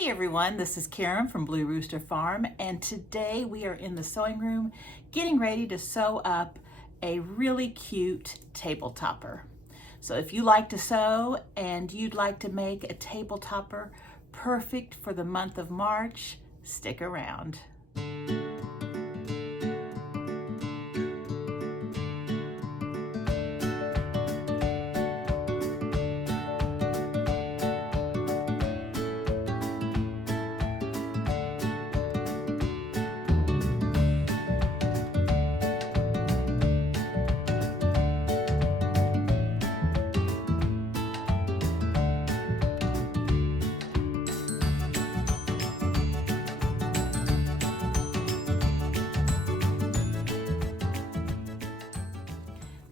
Hey everyone, this is Karen from Blue Rooster Farm, and today we are in the sewing room getting ready to sew up a really cute table topper. So if you like to sew and you'd like to make a table topper perfect for the month of March, stick around.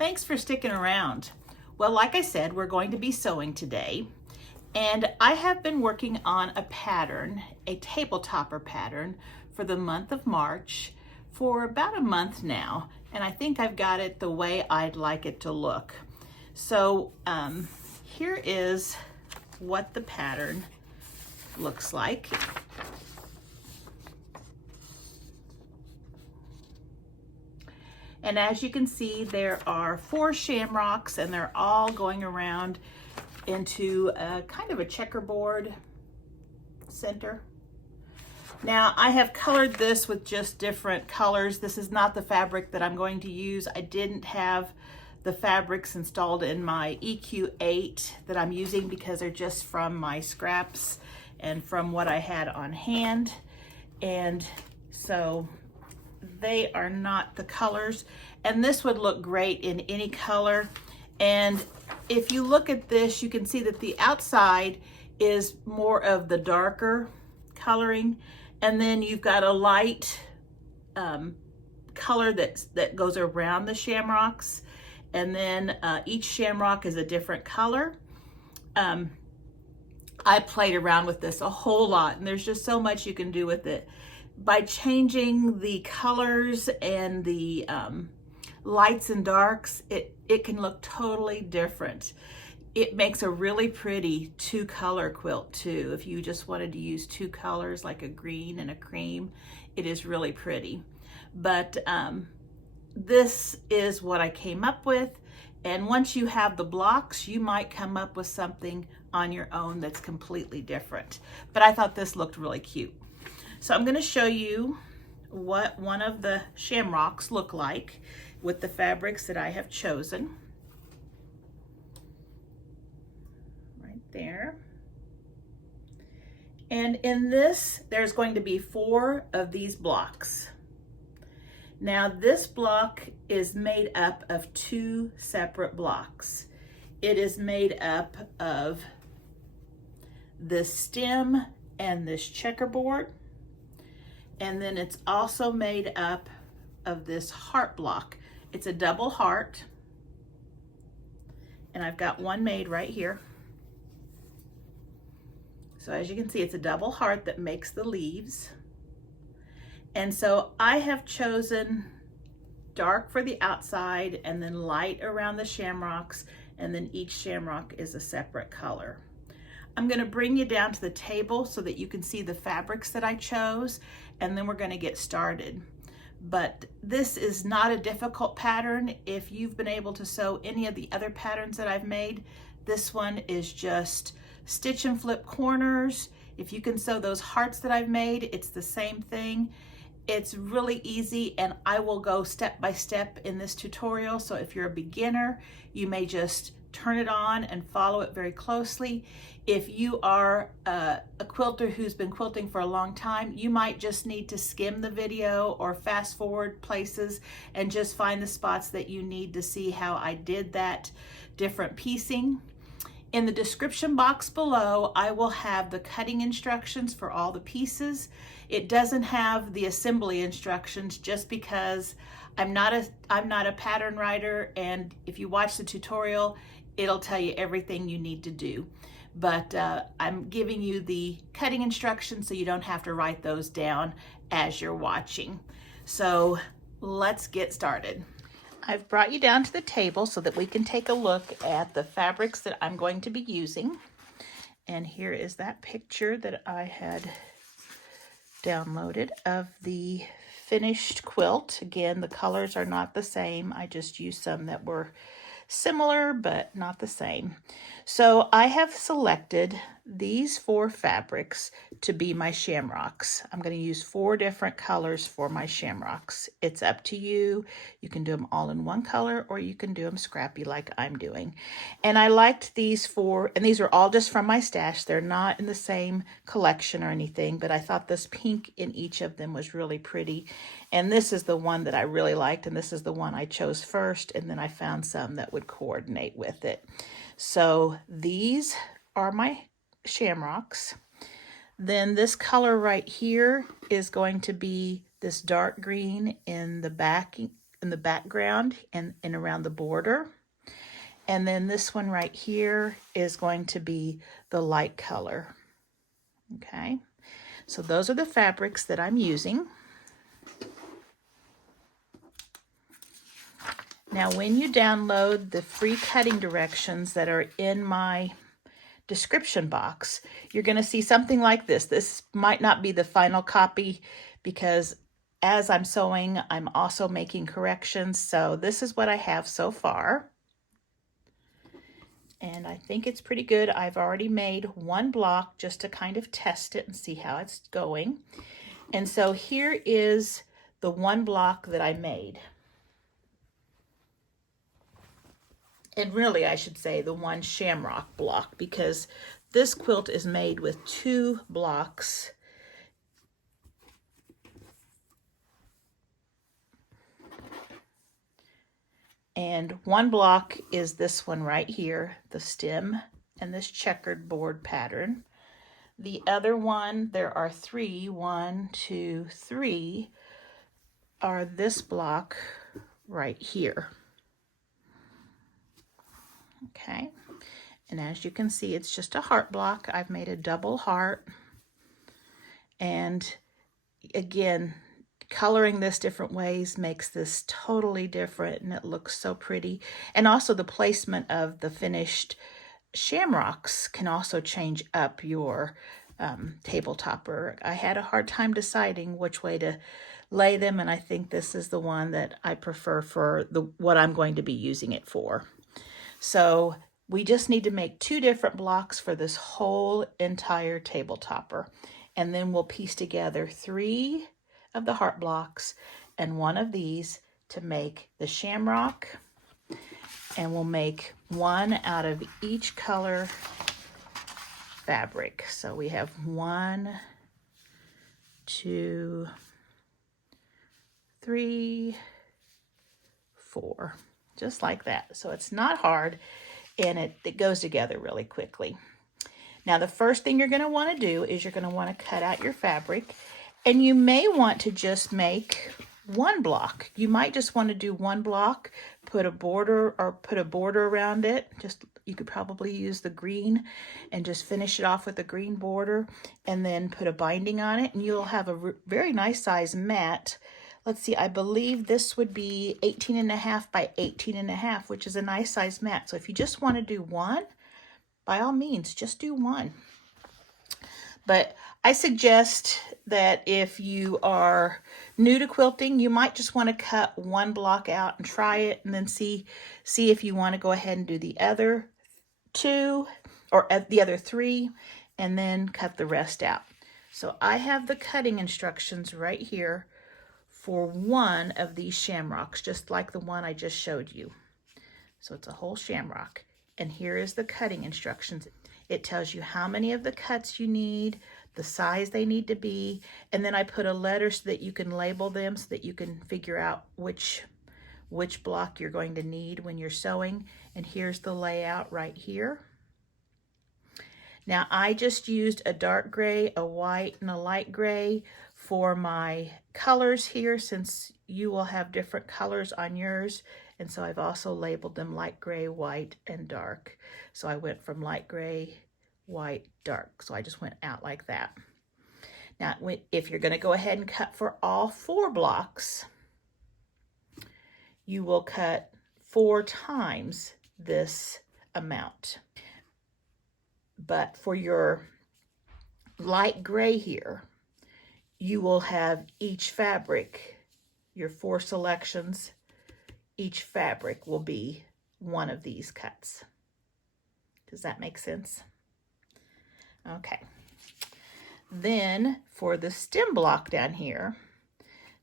Thanks for sticking around. Well, like I said, we're going to be sewing today, and I have been working on a pattern, a table topper pattern for the month of March for about a month now, and I think I've got it the way I'd like it to look. So here is what the pattern looks like. And as you can see, there are 4 shamrocks, and they're all going around into a kind of a checkerboard center. Now, I have colored this with just different colors. This is not the fabric that I'm going to use. I didn't have the fabrics installed in my EQ8 that I'm using because they're just from my scraps and from what I had on hand. And so they are not the colors, and this would look great in any color. And if you look at this, you can see that the outside is more of the darker coloring, and then you've got a light color that goes around the shamrocks, and then each shamrock is a different color. I played around with this a whole lot, and there's just so much you can do with it. By changing the colors and the lights and darks, it can look totally different. It makes a really pretty 2-color quilt too. If you just wanted to use 2 colors like a green and a cream, it is really pretty. But this is what I came up with. And once you have the blocks, you might come up with something on your own that's completely different. But I thought this looked really cute. So I'm going to show you what one of the shamrocks look like with the fabrics that I have chosen. Right there. And in this, there's going to be 4 of these blocks. Now this block is made up of 2 separate blocks. It is made up of this stem and this checkerboard. And then it's also made up of this heart block. It's a double heart, and I've got one made right here. So as you can see, it's a double heart that makes the leaves. And so I have chosen dark for the outside and then light around the shamrocks, and then each shamrock is a separate color. I'm going to bring you down to the table so that you can see the fabrics that I chose, and then we're going to get started. But this is not a difficult pattern. If you've been able to sew any of the other patterns that I've made, this one is just stitch and flip corners. If you can sew those hearts that I've made, it's the same thing. It's really easy, and I will go step by step in this tutorial. So if you're a beginner, you may just turn it on and follow it very closely. If you are a quilter who's been quilting for a long time, you might just need to skim the video or fast forward places and just find the spots that you need to see how I did that different piecing. In the description box below, I will have the cutting instructions for all the pieces. It doesn't have the assembly instructions just because I'm not a pattern writer, and if you watch the tutorial, it'll tell you everything you need to do. But I'm giving you the cutting instructions so you don't have to write those down as you're watching. So let's get started. I've brought you down to the table so that we can take a look at the fabrics that I'm going to be using. And here is that picture that I had downloaded of the finished quilt. Again, the colors are not the same. I just used some that were similar but not the same. So I have selected these 4 fabrics to be my shamrocks. I'm going to use 4 different colors for my shamrocks. It's up to you. You can do them all in one color or you can do them scrappy like I'm doing. And I liked these 4, and these are all just from my stash. They're not in the same collection or anything, but I thought this pink in each of them was really pretty. And this is the one that I really liked, and this is the one I chose first, and then I found some that would coordinate with it. So these are my shamrocks. Then this color right here is going to be this dark green in the background and around the border. And then this one right here is going to be the light color. Okay, so those are the fabrics that I'm using. Now, when you download the free cutting directions that are in my description box, you're going to see something like this. This might not be the final copy because as I'm sewing, I'm also making corrections. So this is what I have so far. And I think it's pretty good. I've already made 1 block just to kind of test it and see how it's going. And so here is the 1 block that I made. And really, I should say the 1 shamrock block, because this quilt is made with 2 blocks. And 1 block is this one right here, the stem and this checkered board pattern. The other one, there are 3, 1, 2, 3, are this block right here. Okay, and as you can see, it's just a heart block. I've made a double heart, and again, coloring this different ways makes this totally different, and it looks so pretty. And also the placement of the finished shamrocks can also change up your table topper. I had a hard time deciding which way to lay them, and I think this is the one that I prefer for what I'm going to be using it for. So we just need to make 2 different blocks for this whole entire table topper. And then we'll piece together 3 of the heart blocks and 1 of these to make the shamrock. And we'll make 1 out of each color fabric. So we have 1, 2, 3, 4. Just like that. So it's not hard, and it goes together really quickly. Now, the first thing you're going to want to do is you're going to want to cut out your fabric, and you may want to just make 1 block. You might just want to do 1 block, put a border around it. You could probably use the green and just finish it off with a green border, and then put a binding on it, and you'll have a very nice size mat. Let's see, I believe this would be 18.5 by 18.5, which is a nice size mat. So if you just want to do 1, by all means, just do 1. But I suggest that if you are new to quilting, you might just want to cut 1 block out and try it, and then see if you want to go ahead and do the other 2 or the other 3, and then cut the rest out. So I have the cutting instructions right here for 1 of these shamrocks, just like the one I just showed you. So it's a whole shamrock. And here is the cutting instructions. It tells you how many of the cuts you need, the size they need to be, and then I put a letter so that you can label them, so that you can figure out which block you're going to need when you're sewing. And here's the layout right here. Now, I just used a dark gray, a white, and a light gray for my colors here, since you will have different colors on yours. And so I've also labeled them light gray, white, and dark. So I went from light gray, white, dark. So I just went out like that. Now, if you're going to go ahead and cut for all 4 blocks, you will cut 4 times this amount. But for your light gray here, you will have each fabric, your 4 selections, each fabric will be one of these cuts. Does that make sense? Okay. Then for the stem block down here,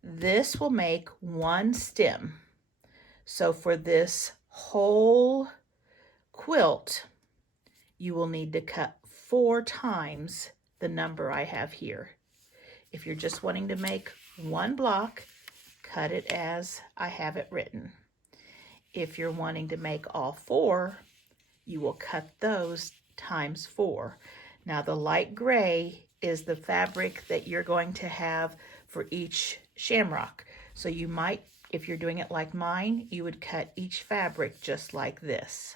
this will make 1 stem. So for this whole quilt, you will need to cut 4 times the number I have here. If you're just wanting to make 1 block, cut it as I have it written. If you're wanting to make all 4, you will cut those times 4. Now the light gray is the fabric that you're going to have for each shamrock. So you might, if you're doing it like mine, you would cut each fabric just like this.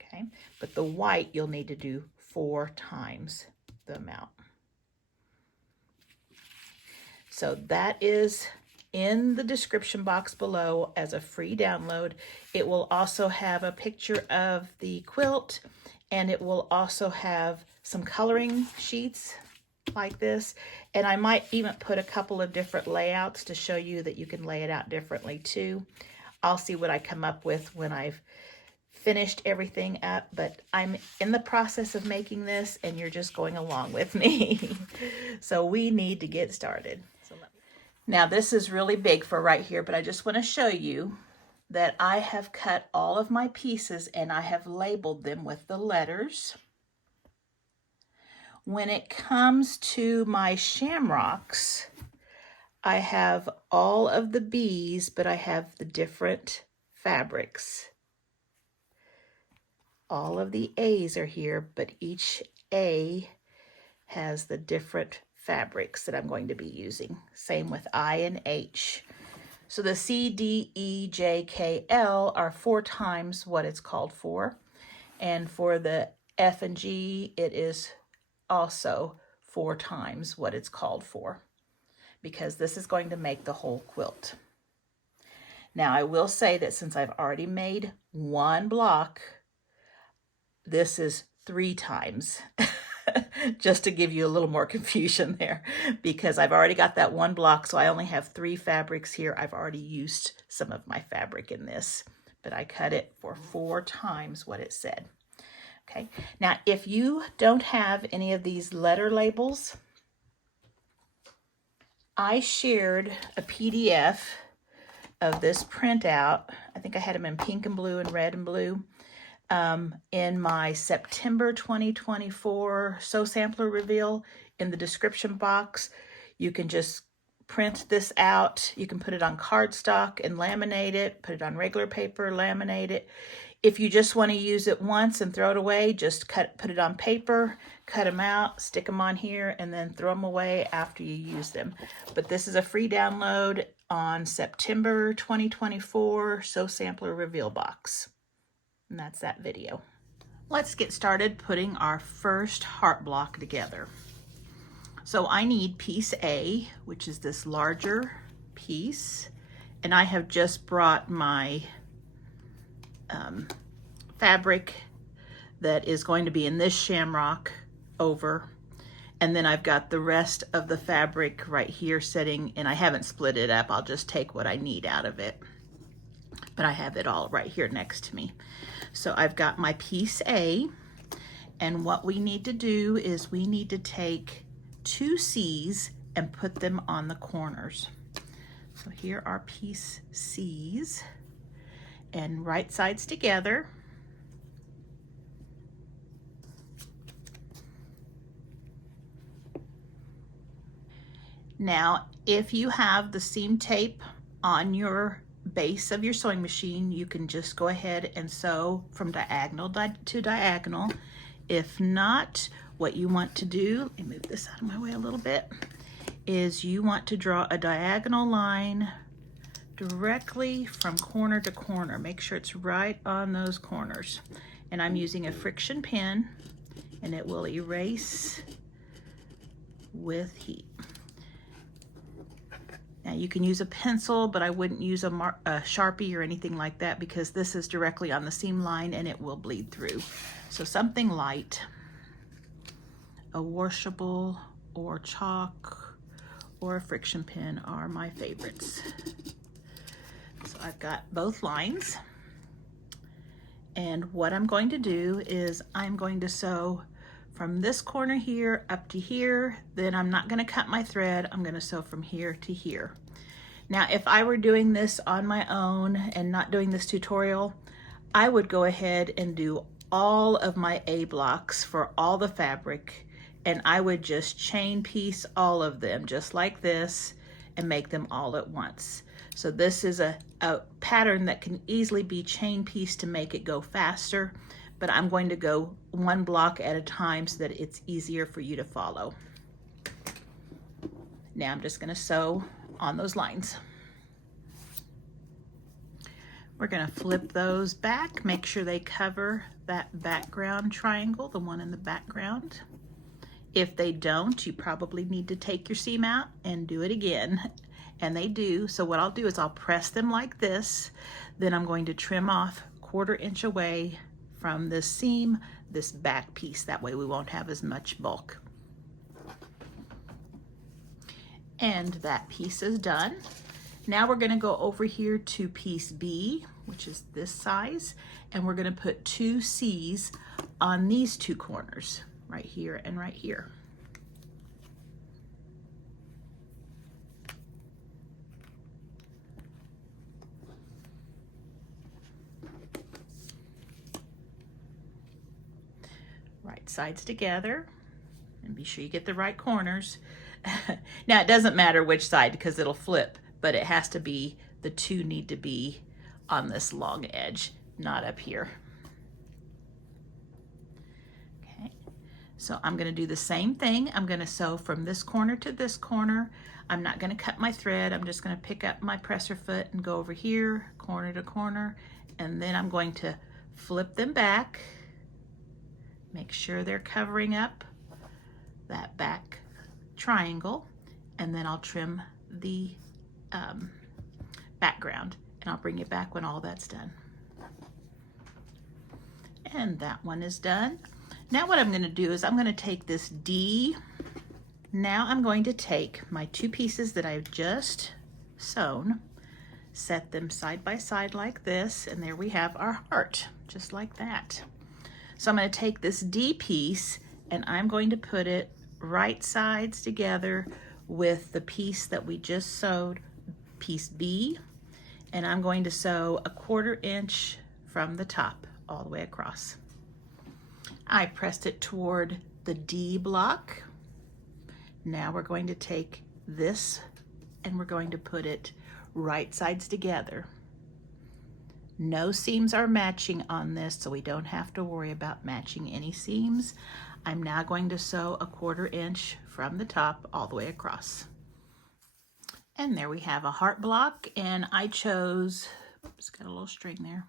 Okay, but the white you'll need to do 4 times the amount. So that is in the description box below as a free download. It will also have a picture of the quilt, and it will also have some coloring sheets like this. And I might even put a couple of different layouts to show you that you can lay it out differently too. I'll see what I come up with when I've finished everything up, but I'm in the process of making this and you're just going along with me. So we need to get started. Now this is really big for right here, but I just want to show you that I have cut all of my pieces and I have labeled them with the letters. When it comes to my shamrocks, I have all of the B's, but I have the different fabrics. All of the A's are here, but each A has the different fabrics that I'm going to be using. Same with I and H. So the C, D, E, J, K, L are 4 times what it's called for. And for the F and G, it is also 4 times what it's called for, because this is going to make the whole quilt. Now I will say that since I've already made 1 block, this is 3 times. Just to give you a little more confusion there, because I've already got that 1 block, so I only have 3 fabrics here. I've already used some of my fabric in this, but I cut it for 4 times what it said. Okay, now if you don't have any of these letter labels, I shared a PDF of this printout. I think I had them in pink and blue and red and blue. In my September 2024 Sew Sampler reveal. In the description box, you can just print this out. You can put it on cardstock and laminate it, put it on regular paper, laminate it. If you just want to use it once and throw it away, just put it on paper, cut them out, stick them on here, and then throw them away after you use them. But this is a free download on September 2024 Sew Sampler reveal box. And that's that video. Let's get started putting our first heart block together. So I need piece A, which is this larger piece, and I have just brought my fabric that is going to be in this shamrock over, and then I've got the rest of the fabric right here sitting, and I haven't split it up. I'll just take what I need out of it, but I have it all right here next to me. So I've got my piece A, and what we need to do is we need to take 2 C's and put them on the corners. So here are piece C's, and right sides together. Now, if you have the seam tape on your base of your sewing machine, you can just go ahead and sew from diagonal to diagonal. If not, what you want to do, let me move this out of my way a little bit, is you want to draw a diagonal line directly from corner to corner. Make sure it's right on those corners. And I'm using a friction pen, and it will erase with heat. Now you can use a pencil, but I wouldn't use a Sharpie or anything like that, because this is directly on the seam line and it will bleed through. So something light, a washable or chalk or a friction pin are my favorites. So I've got both lines. And what I'm going to do is I'm going to sew from this corner here up to here. Then I'm not going to cut my thread. I'm going to sew from here to here. Now, if I were doing this on my own and not doing this tutorial, I would go ahead and do all of my A blocks for all the fabric, and I would just chain piece all of them just like this and make them all at once. So this is a pattern that can easily be chain pieced to make it go faster, but I'm going to go one block at a time so that it's easier for you to follow. Now I'm just going to sew on those lines. We're going to flip those back, make sure they cover that background triangle, the one in the background. If they don't, you probably need to take your seam out and do it again. And they do. So what I'll do is I'll press them like this. Then I'm going to trim off 1/4 inch away from this seam, this back piece. That way we won't have as much bulk. And that piece is done. Now we're going to go over here to piece B, which is this size, and we're going to put 2 C's on these 2 corners, right here and right here. Right sides together, and be sure you get the right corners. Now it doesn't matter which side because it'll flip, but it has to be, the 2 need to be on this long edge, not up here. Okay, so I'm going to do the same thing. I'm going to sew from this corner to this corner. I'm not going to cut my thread. I'm just going to pick up my presser foot and go over here, corner to corner, and then I'm going to flip them back. Make sure they're covering up that back triangle, and then I'll trim the background, and I'll bring it back when all that's done. And that one is done. Now what I'm going to do is I'm going to take this D. Now I'm going to take my 2 pieces that I've just sewn, set them side by side like this, and there we have our heart, just like that. So I'm going to take this D piece and I'm going to put it right sides together with the piece that we just sewed, piece B, and I'm going to sew 1/4 inch from the top all the way across. I pressed it toward the D block. Now we're going to take this and we're going to put it right sides together. No seams are matching on this, so we don't have to worry about matching any seams. I'm now going to sew 1/4 inch from the top all the way across. And there we have a heart block, and I chose, it's got a little string there.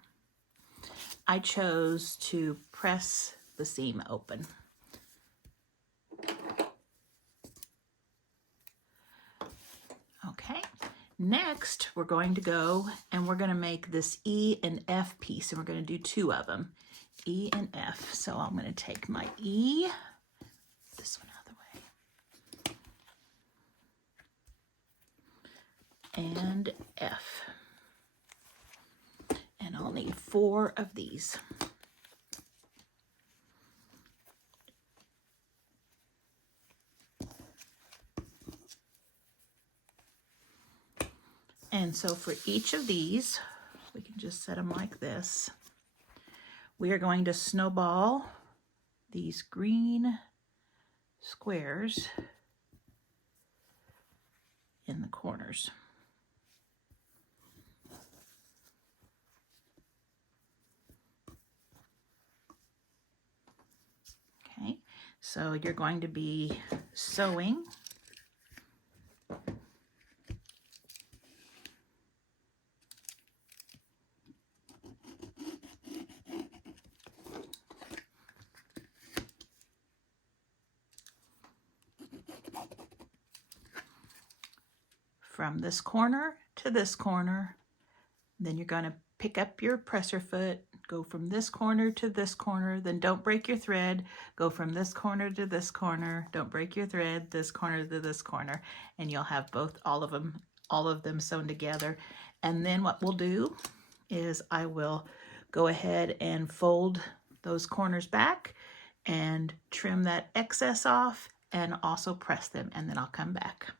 I chose to press the seam open. Okay. Next, we're going to go and we're going to make this E and F piece, and we're going to do 2 of them, E and F. So I'm going to take my E, this one out of the way, and F. And I'll need 4 of these. And so for each of these, we can just set them like this. We are going to snowball these green squares in the corners. Okay, so you're going to be sewing from this corner to this corner. Then you're going to pick up your presser foot, go from this corner to this corner, then don't break your thread, go from this corner to this corner, don't break your thread, this corner to this corner, and you'll have all of them sewn together. And then what we'll do is I will go ahead and fold those corners back and trim that excess off and also press them, and then I'll come back.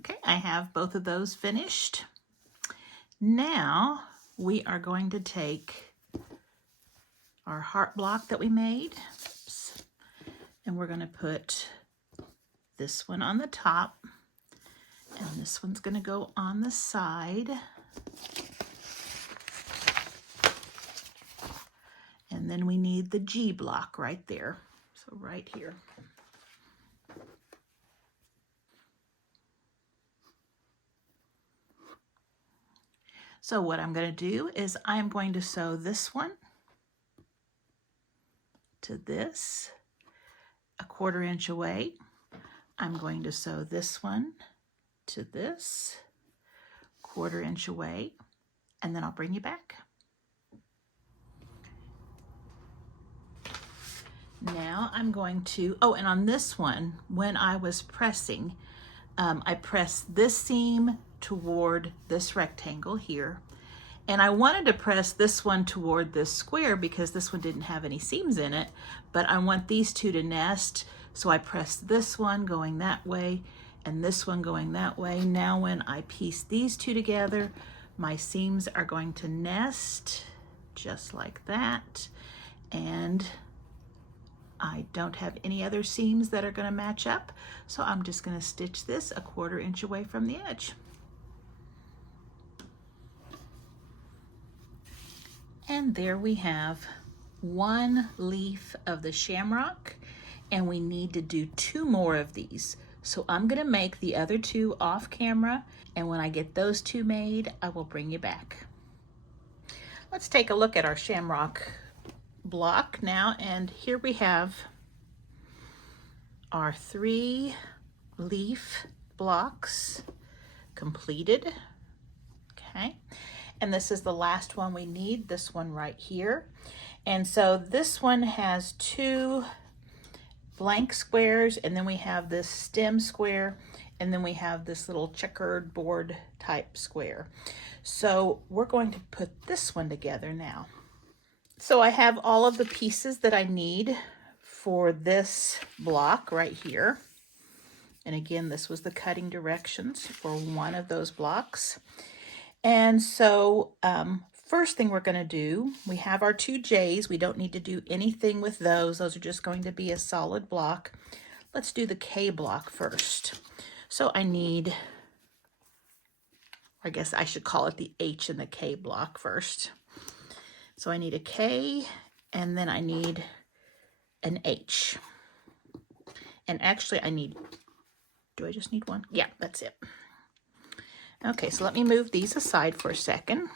Okay, I have both of those finished. Now we are going to take our heart block that we made, and we're going to put this one on the top, and this one's going to go on the side. And then we need the G block right there, so right here. So what I'm going to do is I'm going to sew this one to this, a 1/4 inch away. I'm going to sew this one to this, 1/4 inch away, and then I'll bring you back. Now I'm going to, oh, and on this one, when I was pressing, I pressed this seam toward this rectangle here, and I wanted to press this one toward this square because this one didn't have any seams in it, but I want these two to nest, so I pressed this one going that way and this one going that way. Now when I piece these two together, my seams are going to nest just like that, and I don't have any other seams that are going to match up, so I'm just going to stitch this a 1/4 inch away from the edge. And there we have one leaf of the shamrock, and we need to do 2 more of these. So I'm going to make the other 2 off camera, and when I get those 2 made, I will bring you back. Let's take a look at our shamrock block now, and here we have our 3 leaf blocks completed. Okay, and this is the last one we need, this one right here. And so this one has 2 blank squares, and then we have this stem square, and then we have this little checkered board type square. So we're going to put this one together now. So I have all of the pieces that I need for this block right here. And again, this was the cutting directions for one of those blocks. And so first thing we're going to do, we have our 2 J's. We don't need to do anything with those. Those are just going to be a solid block. Let's do the K block first. So I need, I guess I should call it the H and the K block first. So I need a K, and then I need an H. And actually I need, do I just need one? Yeah, that's it. Okay, so let me move these aside for a second.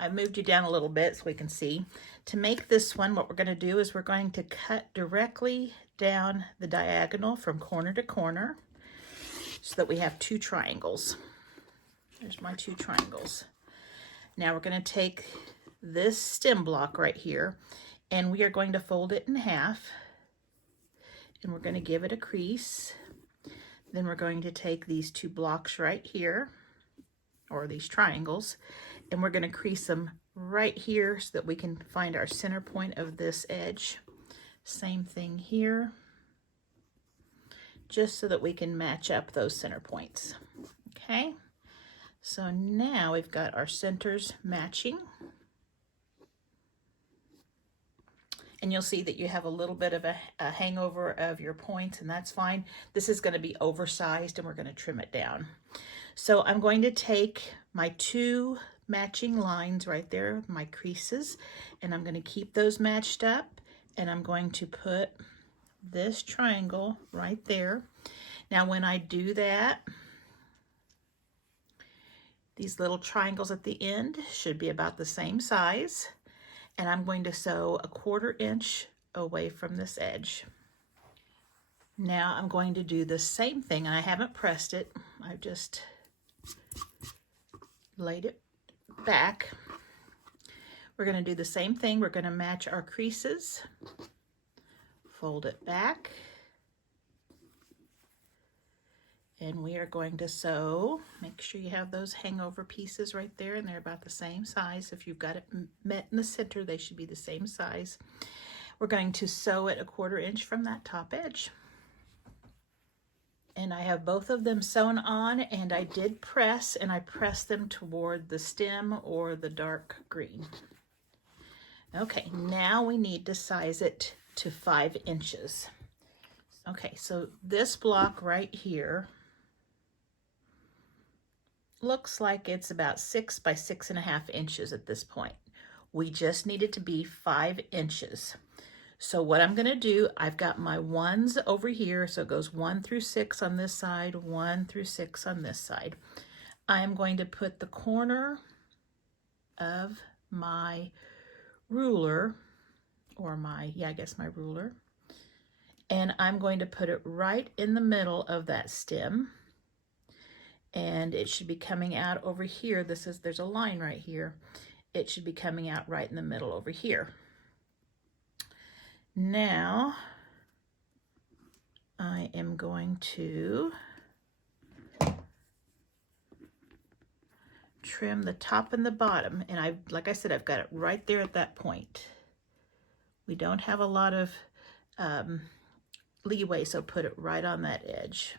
I moved you down a little bit so we can see. To make this one, what we're going to do is we're going to cut directly down the diagonal from corner to corner so that we have 2 triangles. There's my 2 triangles. Now we're going to take this stem block right here, and we are going to fold it in half, and we're going to give it a crease. Then we're going to take these 2 blocks right here, or these triangles, and we're going to crease them right here so that we can find our center point of this edge. Same thing here, just so that we can match up those center points. Okay, so now we've got our centers matching. And you'll see that you have a little bit of a hangover of your points, and that's fine. This is going to be oversized, and we're going to trim it down. So I'm going to take my 2 matching lines right there, my creases, and I'm going to keep those matched up, and I'm going to put this triangle right there. Now when I do that, these little triangles at the end should be about the same size. And I'm going to sew a 1/4 inch away from this edge. Now I'm going to do the same thing, and I haven't pressed it. I've just laid it back. We're going to do the same thing. We're going to match our creases, fold it back, and we are going to sew. Make sure you have those hangover pieces right there, and they're about the same size. If you've got it met in the center, they should be the same size. We're going to sew it 1/4 inch from that top edge. And I have both of them sewn on, and I did press, and I pressed them toward the stem or the dark green. Okay, now we need to size it to 5 inches. Okay, so this block right here looks like it's about 6 by 6.5 inches at this point. We just need it to be 5 inches. So what I'm going to do, I've got my ones over here, so it goes 1 through 6 on this side, 1 through 6 on this side. I'm going to put the corner of my ruler, or my, I guess my ruler, and I'm going to put it right in the middle of that stem, and it should be coming out over here. There's a line right here. It should be coming out right in the middle over here. Now, I am going to trim the top and the bottom, and like I said, I've got it right there at that point. We don't have a lot of leeway, so put it right on that edge.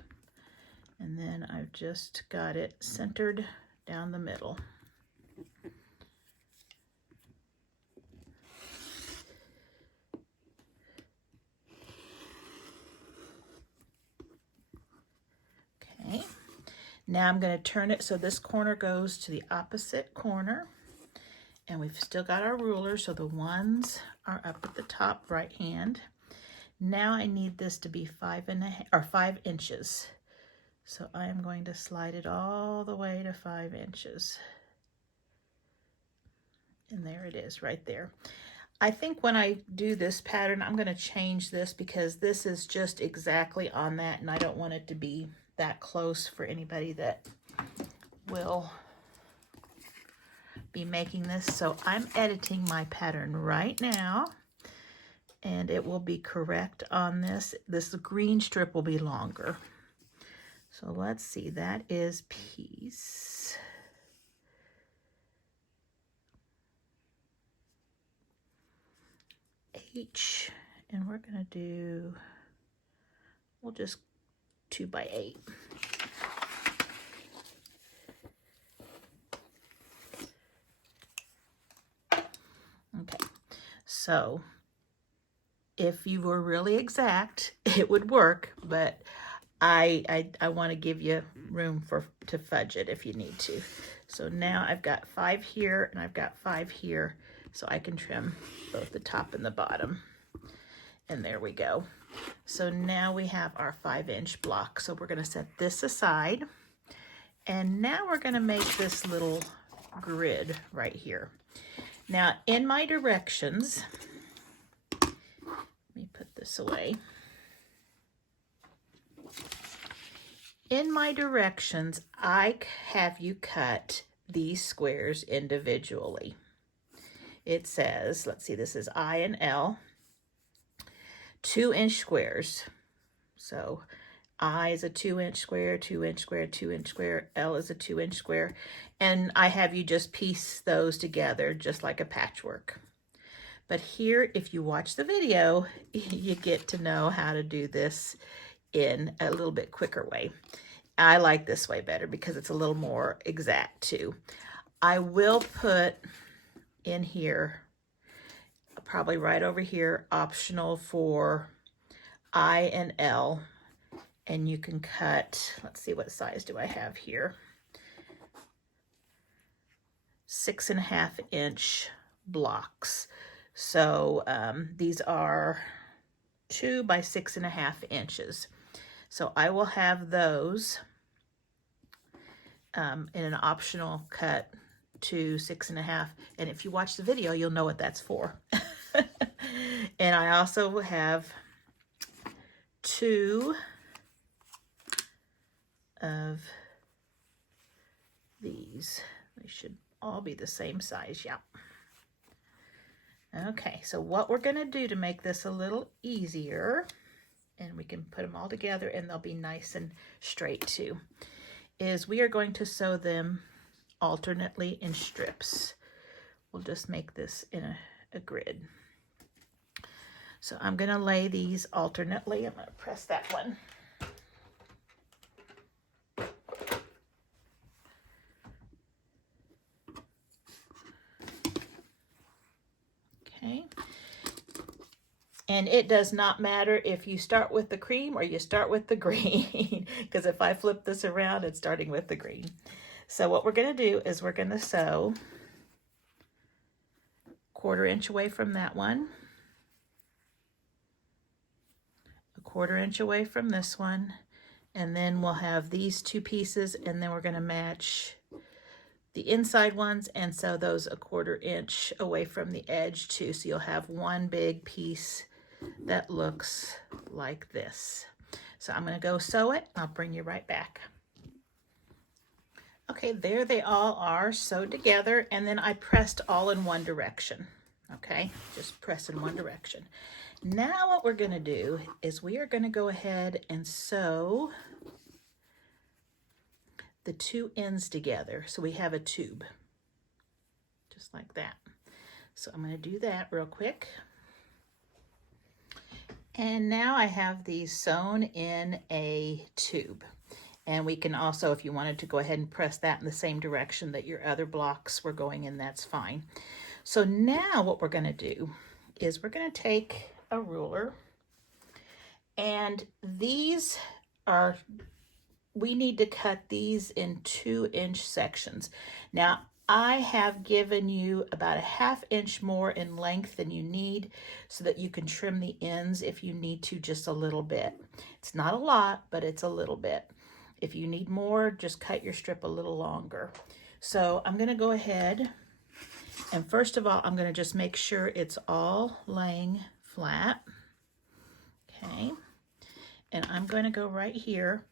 And then I've just got it centered down the middle. Okay, now I'm going to turn it so this corner goes to the opposite corner, and we've still got our ruler, so the ones are up at the top right hand. Now I need this to be 5 inches. So I am going to slide it all the way to 5 inches. And there it is right there. I think when I do this pattern, I'm going to change this because this is just exactly on that, and I don't want it to be that close for anybody that will be making this. So I'm editing my pattern right now, and it will be correct on this. This green strip will be longer. So let's see, that is piece H, and we're gonna do, we'll just 2 by 8. Okay, so if you were really exact, it would work, but I want to give you room to fudge it if you need to. So now I've got 5 here and I've got 5 here, so I can trim both the top and the bottom. And there we go. So now we have our 5-inch block. So we're going to set this aside, and now we're going to make this little grid right here. Now in my directions, let me put this away. In my directions, I have you cut these squares individually. It says, let's see, this is I and L, 2-inch squares. So I is a 2-inch square, 2-inch square, 2-inch square, L is a 2-inch square, and I have you just piece those together just like a patchwork. But here, if you watch the video, you get to know how to do this in a little bit quicker way. I like this way better because it's a little more exact too. I will put in here, probably right over here, optional for I and L, and you can cut, let's see, what size do I have here? 6.5-inch blocks. So these are 2 by 6.5 inches. So I will have those in an optional cut to 6.5. And if you watch the video, you'll know what that's for. And I also have 2 of these. They should all be the same size, yeah. Okay, so what we're gonna do to make this a little easier, and we can put them all together and they'll be nice and straight too, is we are going to sew them alternately in strips. We'll just make this in a grid. So I'm gonna lay these alternately. I'm gonna press that one. Okay. And it does not matter if you start with the cream or you start with the green, because if I flip this around, it's starting with the green. So what we're gonna do is we're gonna sew 1/4 inch away from that one, 1/4 inch away from this one, and then we'll have these two pieces, and then we're gonna match the inside ones and sew those 1/4 inch away from the edge too. So you'll have one big piece that looks like this. So I'm gonna go sew it. I'll bring you right back. Okay, there they all are sewed together, and then I pressed all in one direction. Okay, just press in one direction. Now what we're gonna do is we are gonna go ahead and sew the two ends together so we have a tube, just like that. So I'm gonna do that real quick. And now I have these sewn in a tube. And we can also, if you wanted to go ahead and press that in the same direction that your other blocks were going in, that's fine. So now what we're gonna do is we're gonna take a ruler, and these are, we need to cut these in 2-inch sections. Now, I have given you about a 1/2 inch more in length than you need so that you can trim the ends if you need to, just a little bit. It's not a lot, but it's a little bit. If you need more, just cut your strip a little longer. So I'm gonna go ahead, and first of all, I'm gonna just make sure it's all laying flat. Okay, and I'm gonna go right here,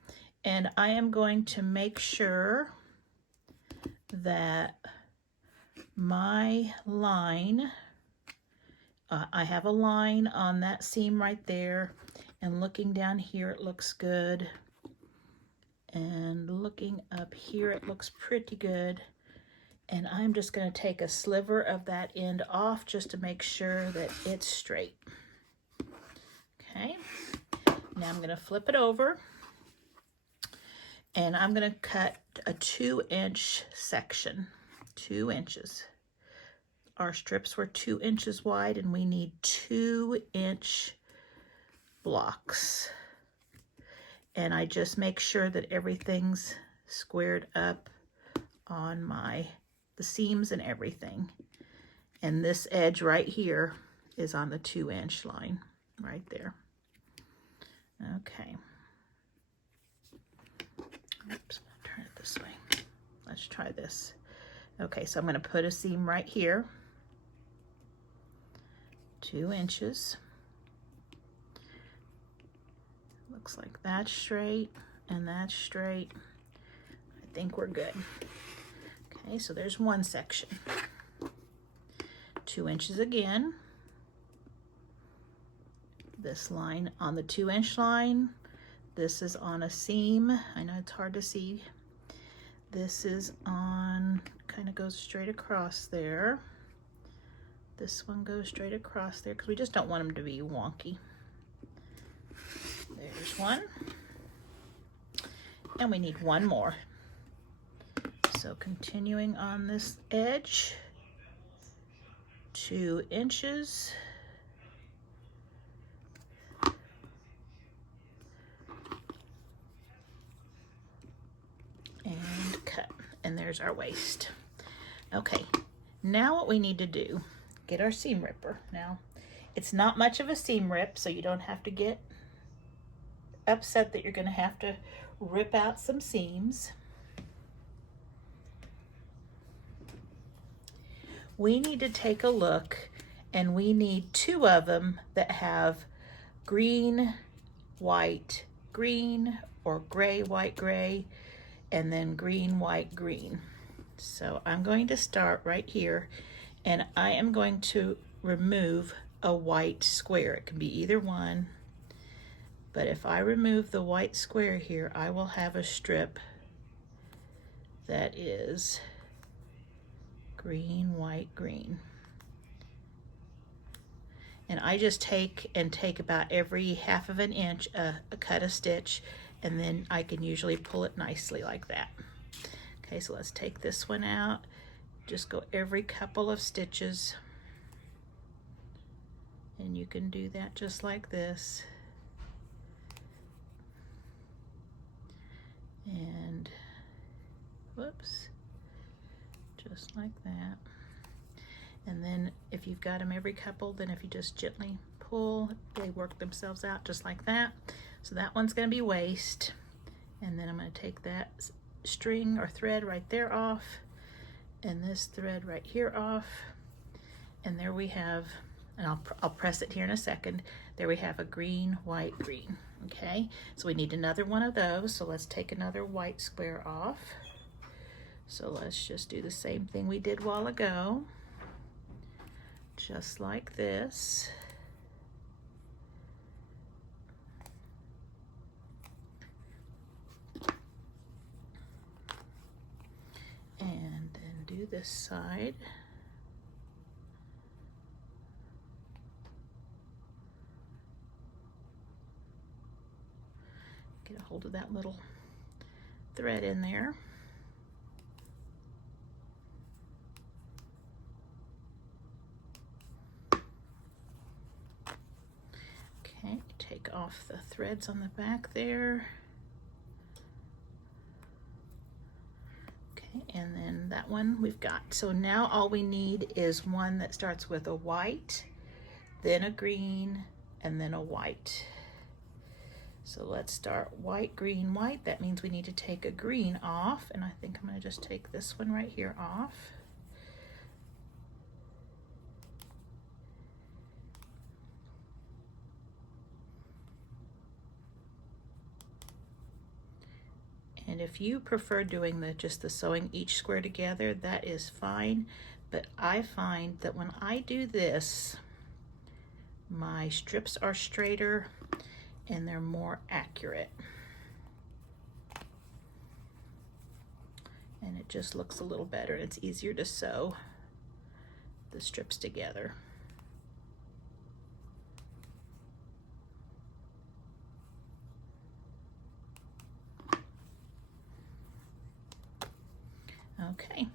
and I am going to make sure that my line, I have a line on that seam right there, and looking down here it looks good, and looking up here it looks pretty good, and I'm just going to take a sliver of that end off just to make sure that it's straight. Okay, now I'm going to flip it over, and I'm going to cut a 2-inch section, 2 inches. Our strips were 2 inches wide, and we need 2-inch blocks. And I just make sure that everything's squared up on the seams and everything. And this edge right here is on the 2-inch line right there. Okay. Oops, turn it this way. Let's try this. Okay, so I'm going to put a seam right here, 2 inches. Looks like that's straight and that's straight. I think we're good. Okay, so there's one section. 2 inches again. This line on the 2-inch line. This is on a seam. I know it's hard to see. This is on, kind of goes straight across there. This one goes straight across there because we just don't want them to be wonky. There's one. And we need one more. So continuing on this edge, 2 inches. And cut. And there's our waist. Okay, now what we need to do, get our seam ripper. Now, it's not much of a seam rip, so you don't have to get upset that you're going to have to rip out some seams. We need to take a look, and we need 2 of them that have green, white, green, or gray, white, gray, and then green, white, green. So I'm going to start right here, and I am going to remove a white square. It can be either one, but if I remove the white square here, I will have a strip that is green, white, green. And I just take about every half of an inch, cut a stitch, and then I can usually pull it nicely like that. Okay, so let's take this one out. Just go every couple of stitches, and you can do that just like this. And whoops, just like that. And then if you've got them every couple, then if you just gently pull, they work themselves out just like that. So that one's going to be waste. And then I'm going to take that string or thread right there off, and this thread right here off. And there we have, and I'll press it here in a second. There we have a green, white, green. Okay, so we need another one of those. So let's take another white square off. So let's just do the same thing we did a while ago. Just like this. And then do this side. Get a hold of that little thread in there. Okay, take off the threads on the back there. Okay, and then that one we've got. So now all we need is one that starts with a white, then a green, and then a white. So let's start white, green, white. That means we need to take a green off, and I think I'm going to just take this one right here off. And if you prefer doing just the sewing each square together, that is fine. But I find that when I do this, my strips are straighter and they're more accurate. And it just looks a little better. It's easier to sew the strips together. Okay.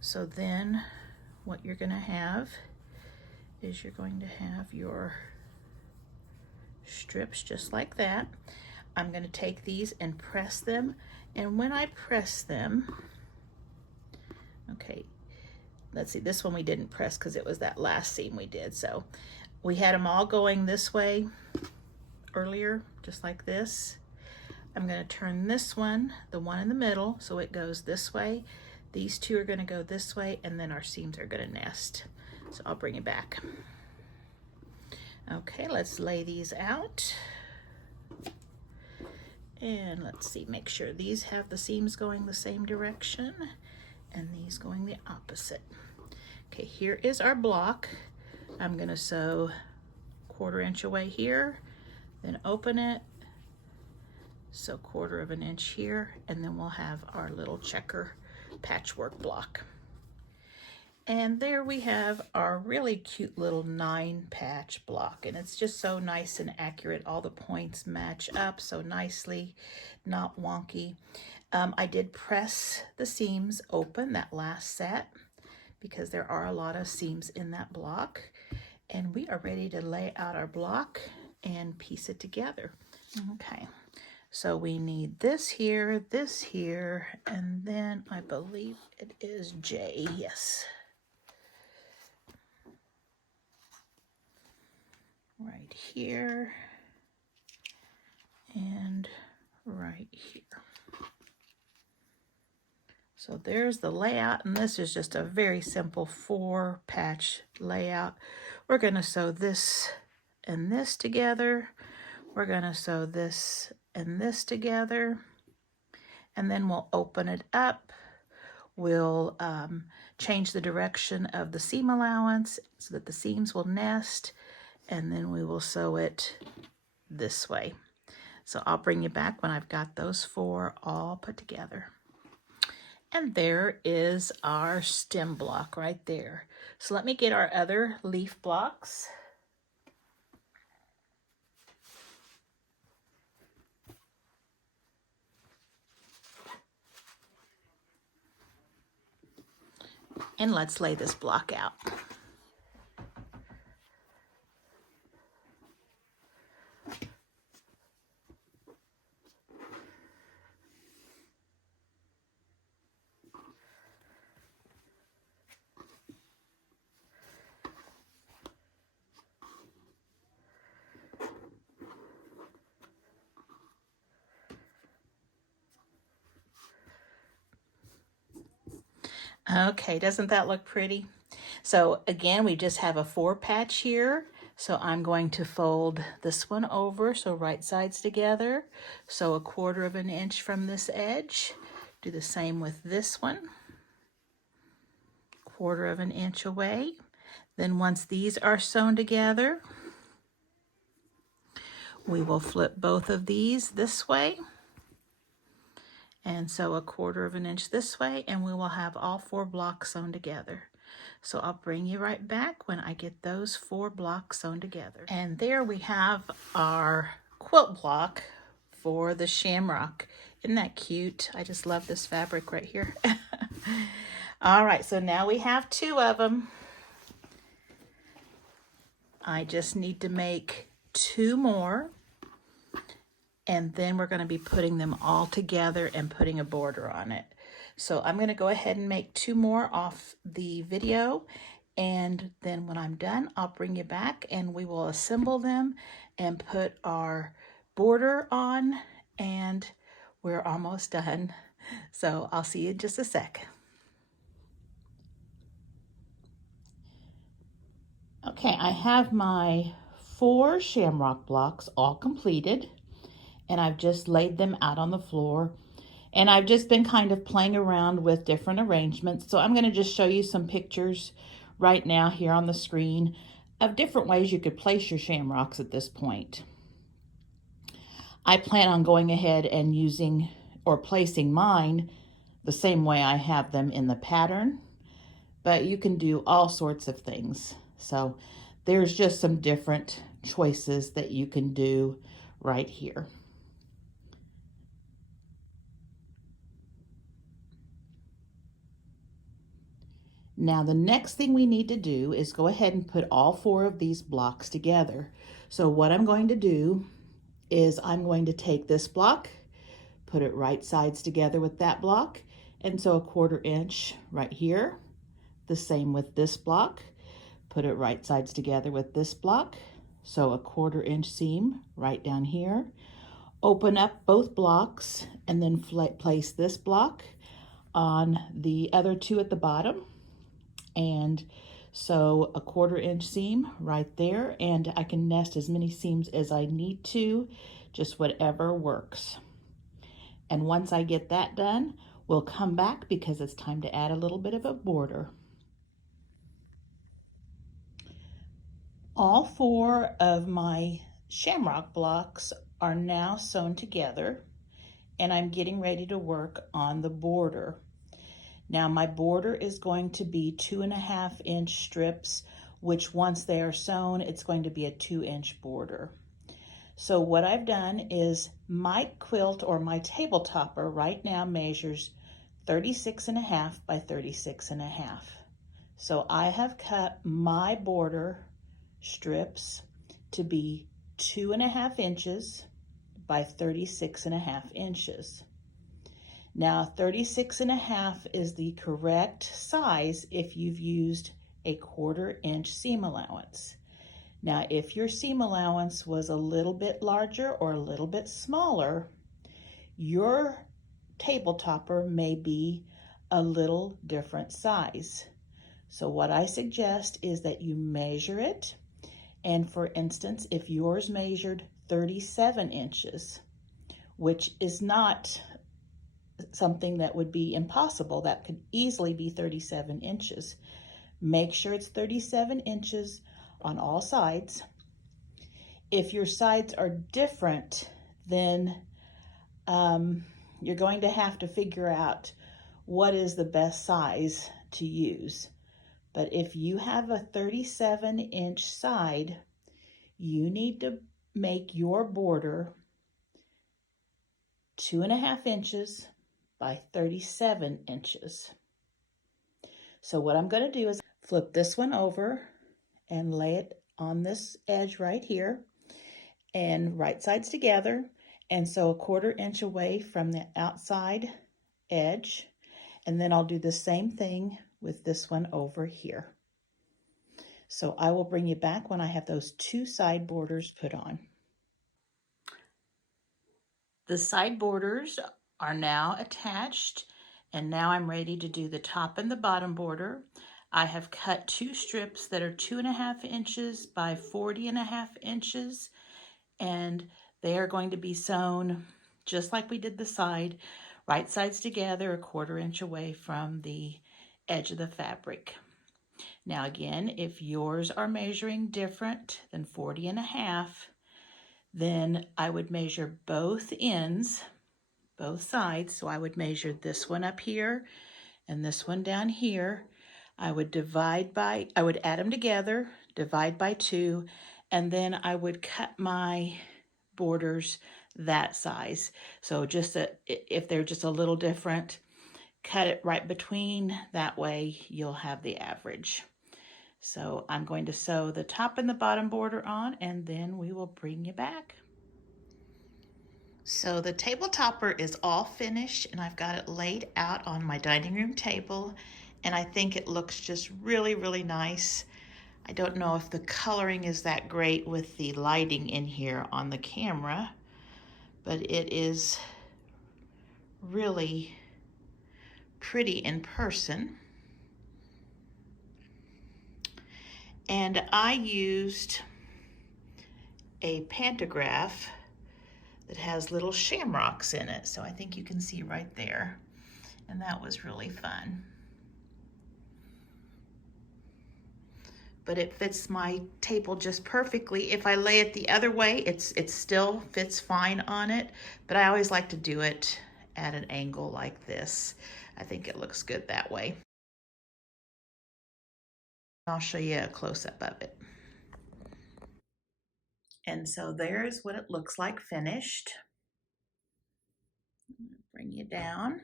So then what you're going to have is you're going to have your strips just like that. I'm going to take these and press them, and when I press them, okay, let's see, this one we didn't press because it was that last seam we did. So we had them all going this way earlier, just like this. I'm going to turn this one, the one in the middle, so it goes this way. These two are going to go this way, and then our seams are going to nest. So I'll bring it back. Okay, let's lay these out. And let's see, make sure these have the seams going the same direction and these going the opposite. Okay, here is our block. I'm going to sew 1/4 inch away here, then open it, sew 1/4 of an inch here, and then we'll have our little checker patchwork block. And there we have our really cute little 9-patch block, and it's just so nice and accurate. All the points match up so nicely, not wonky. I did press the seams open, that last set, because there are a lot of seams in that block. And we are ready to lay out our block and piece it together. Okay, so we need this here, and then I believe it is J, yes. Right here and right here. So there's the layout, and this is just a very simple 4-patch layout. We're going to sew this and this together. We're going to sew this and this together. and then we'll open it up. We'll change the direction of the seam allowance so that the seams will nest, and then we will sew it this way. So I'll bring you back when I've got those 4 all put together. And there is our stem block right there. So let me get our other leaf blocks. And let's lay this block out. Okay, doesn't that look pretty? So again, we just have a 4 patch here. So I'm going to fold this one over, so right sides together. So 1/4 inch from this edge. Do the same with this one. 1/4 inch away. Then once these are sewn together, we will flip both of these this way. And so 1/4 inch this way, and we will have all 4 blocks sewn together. So I'll bring you right back when I get those 4 blocks sewn together. And there we have our quilt block for the shamrock. Isn't that cute? I just love this fabric right here. All right, so now we have 2 of them. I just need to make 2 more. And then we're going to be putting them all together and putting a border on it. So I'm going to go ahead and make 2 more off the video, and then when I'm done, I'll bring you back and we will assemble them and put our border on, and we're almost done. So I'll see you in just a sec. Okay, I have my 4 shamrock blocks all completed, and I've just laid them out on the floor, and I've just been kind of playing around with different arrangements. So I'm going to just show you some pictures right now here on the screen of different ways you could place your shamrocks at this point. I plan on going ahead and using or placing mine the same way I have them in the pattern, but you can do all sorts of things. So there's just some different choices that you can do right here. Now the next thing we need to do is go ahead and put all 4 of these blocks together. So what I'm going to do is I'm going to take this block, put it right sides together with that block, and so 1/4 inch right here. The same with this block, put it right sides together with this block, so 1/4 inch seam right down here. Open up both blocks and then place this block on the other 2 at the bottom, and so 1/4 inch seam right there, and I can nest as many seams as I need to, just whatever works. And once I get that done, we'll come back because it's time to add a little bit of a border. All 4 of my shamrock blocks are now sewn together, and I'm getting ready to work on the border. Now my border is going to be 2.5 inch strips, which once they are sewn, it's going to be a 2 inch border. So what I've done is my quilt, or my table topper, right now measures 36.5 by 36.5. So I have cut my border strips to be 2.5 inches by 36.5 inches. Now 36.5 is the correct size if you've used a 1/4 inch seam allowance. Now if your seam allowance was a little bit larger or a little bit smaller, your table topper may be a little different size. So what I suggest is that you measure it, and for instance, if yours measured 37 inches, which is not something that would be impossible. That could easily be 37 inches. Make sure it's 37 inches on all sides. If your sides are different, then you're going to have to figure out what is the best size to use. But if you have a 37-inch side, you need to make your border 2.5 inches by 37 inches. So what I'm going to do is flip this one over and lay it on this edge right here and right sides together, and so 1/4 inch away from the outside edge, and then I'll do the same thing with this one over here. So I will bring you back when I have those two side borders put on. The side borders are now attached, and now I'm ready to do the top and the bottom border. I have cut 2 strips that are 2.5 inches by 40.5 inches, and they are going to be sewn just like we did the side, right sides together, 1/4 inch away from the edge of the fabric. Now again, if yours are measuring different than 40.5, then I would measure both ends, both sides. So I would measure this one up here and this one down here. I would add them together, divide by 2, and then I would cut my borders that size. So just if they're just a little different, cut it right between. That way you'll have the average. So I'm going to sew the top and the bottom border on, and then we will bring you back. So the table topper is all finished, and I've got it laid out on my dining room table, and I think it looks just really, really nice. I don't know if the coloring is that great with the lighting in here on the camera, but it is really pretty in person. And I used a pantograph that has little shamrocks in it, so I think you can see right there, and that was really fun. But it fits my table just perfectly. If I lay it the other way, it still fits fine on it, but I always like to do it at an angle like this. I think it looks good that way. I'll show you a close-up of it. And so there's what it looks like finished. Bring you down.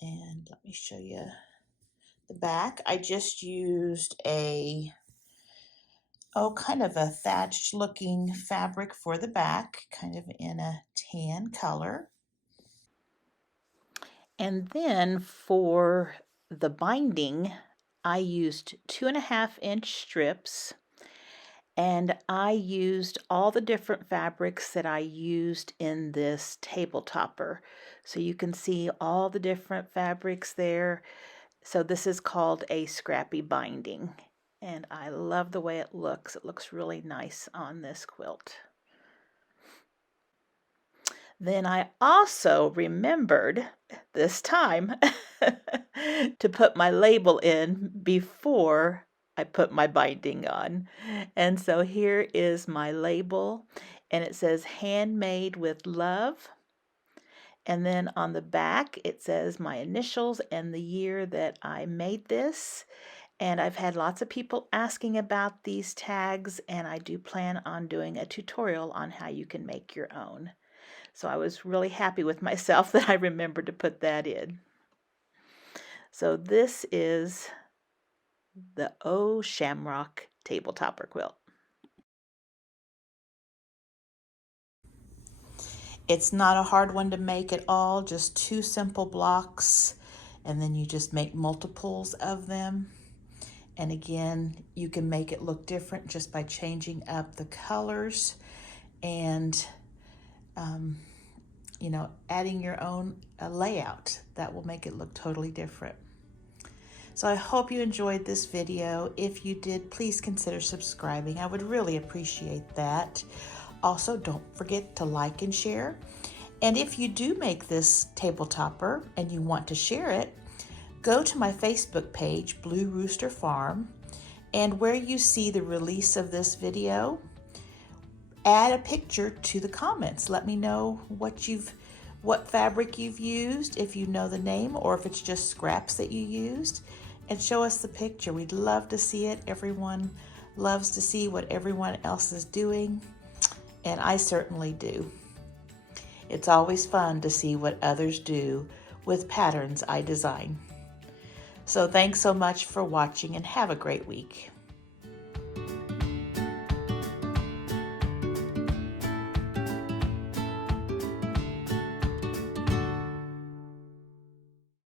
And let me show you the back. I just used kind of a thatched looking fabric for the back, kind of in a tan color. And then for the binding, I used 2.5 inch strips, and I used all the different fabrics that I used in this table topper. So you can see all the different fabrics there. So this is called a scrappy binding, and I love the way it looks. It looks really nice on this quilt. Then I also remembered this time to put my label in before I put my binding on. And so here is my label, and it says handmade with love. And then on the back, it says my initials and the year that I made this. And I've had lots of people asking about these tags, and I do plan on doing a tutorial on how you can make your own. So I was really happy with myself that I remembered to put that in. So this is the Shamrock table topper quilt. It's not a hard one to make at all, just 2 simple blocks, and then you just make multiples of them. And again, you can make it look different just by changing up the colors and adding your own layout. That will make it look totally different. So I hope you enjoyed this video. If you did, please consider subscribing. I would really appreciate that. Also, don't forget to like and share. And if you do make this table topper and you want to share it, go to my Facebook page, Blue Rooster Farm, and where you see the release of this video, add a picture to the comments. Let me know what fabric you've used, if you know the name, or if it's just scraps that you used, and show us the picture. We'd love to see it. Everyone loves to see what everyone else is doing, and I certainly do. It's always fun to see what others do with patterns I design. So thanks so much for watching, and have a great week.